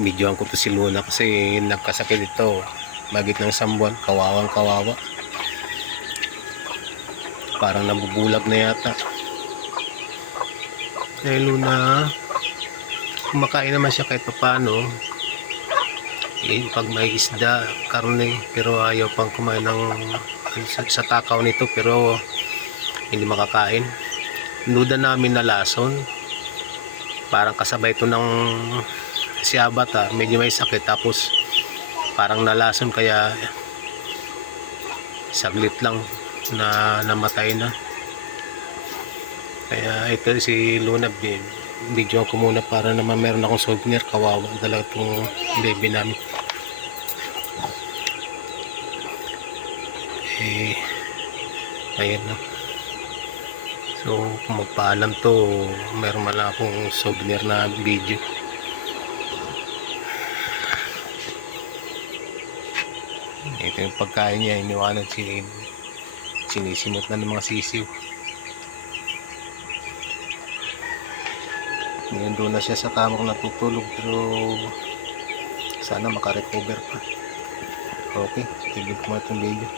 Videoan ko to si Luna kasi nagkasakit ito. Magit ng isang buwan, kawawang kawawa. Parang nabubulag na yata. Luna, kumakain naman siya kahit paano. Pag may isda, karne, pero ayaw pang kumain ng sa takaw nito, pero hindi makakain. Nuda namin na lason, parang kasabay ito ng si Abata, medyo may sakit, tapos parang nalason, kaya saglit lang na namatay na. Kaya ito si Luna, video ko muna para naman meron akong souvenir. Kawawa talaga itong baby namin. Ayan na. So kung magpaalam to, meron man lang akong souvenir na video. Ito yung pagkain niya, iniwanan, sinisimot na ng mga sisiw. Ngayon doon na siya sa kamang natutulog, pero sana makarecover pa. Okay, tigil ko muna itong video.